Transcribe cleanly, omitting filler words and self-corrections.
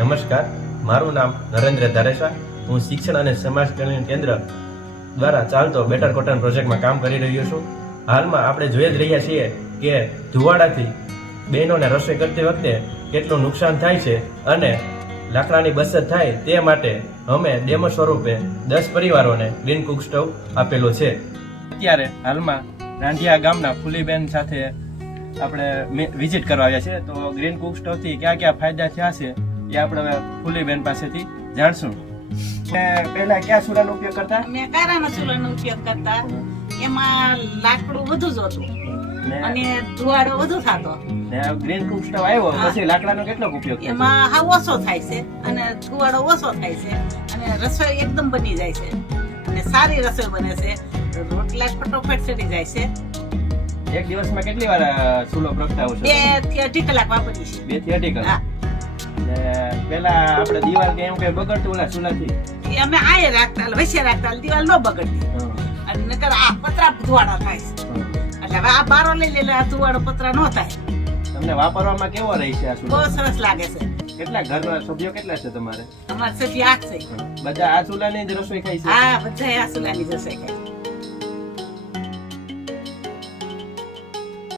નમસ્કાર, મારું નામ નરેન્દ્ર ધારેસા. હું શિક્ષણ અને સમાજ કલ્યાણ કેન્દ્ર દ્વારા ચાલતો બેટર કોટન પ્રોજેક્ટમાં કામ કરી રહ્યો છું. હાલમાં આપણે જોઈ જ રહ્યા છીએ કે ધુવાડાથી બહેનોને રસોઈ કરતી વખતે કેટલું નુકસાન થાય છે અને લાકડાની બચત થાય તે માટે અમે ડેમો સ્વરૂપે 10 પરિવારોને ગ્રીન કુક સ્ટવ આપેલો છે. અત્યારે હાલમાં રાંધિયા ગામના ફૂલીબેન સાથે આપણે વિઝિટ કરવા આવ્યા છે. તો ગ્રીન કુક સ્ટવથી ક્યાં ક્યાં ફાયદા થયા છે એ આપણે ફૂલીબેન પાસેથી જાણશું. પહેલા કયા ચૂલાનો ઉપયોગ કરતા? અમે કારાના ચૂલાનો ઉપયોગ કરતા. એમાં લાકડું વધુ જોતું અને ધુવાડો વધુ થતો. ગ્રીન કુક સ્ટવ આવ્યો પછી લાકડાનો કેટલો ઉપયોગ? એમાં હા ઓછો થાય છે અને ધુવાડો ઓછો થાય છે અને રસોઈ એકદમ બની જાય છે અને સારી રસોઈ બને છે. રોટલા ફટોફટ ચડી જાય છે. એક દિવસમાં કેટલી વાર ચૂલો પ્રગટાવો છો? 2 થી 2.5 કલાક વાપરીએ છીએ. 2 થી 2.5 કલાક. પેલા આપણે દીવાલ કે એમ કે બગડતું ઓલા ચૂલાથી અમે આયે રાખતા, વચ્ચે રાખતા, દીવાલ ન બગડતી. અને નકર આ પતરા ધુવાડા થાય છે. એટલે હવે આ બારો લઈ લે આ ધુવાડો પતરા ન થાય. તમને વાપરવામાં કેવો રહે છે આ ચૂલો? બહુ સરસ લાગે છે. કેટલા ઘરના સભ્યો કેટલા છે તમારે? અમારે સભ્ય 8 છે. બધા આ ચૂલાની જ રસોઈ ખાય છે? હા, બધા આ ચૂલાની જ રસોઈ ખાય છે.